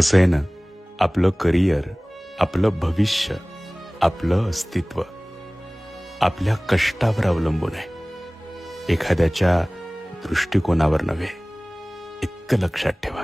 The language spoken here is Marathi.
कसं आहे ना, आपलं करिअर, आपलं भविष्य, आपलं अस्तित्व आपल्या कष्टावर अवलंबून आहे, एखाद्याच्या दृष्टिकोनावर नव्हे. इतकं लक्षात ठेवा.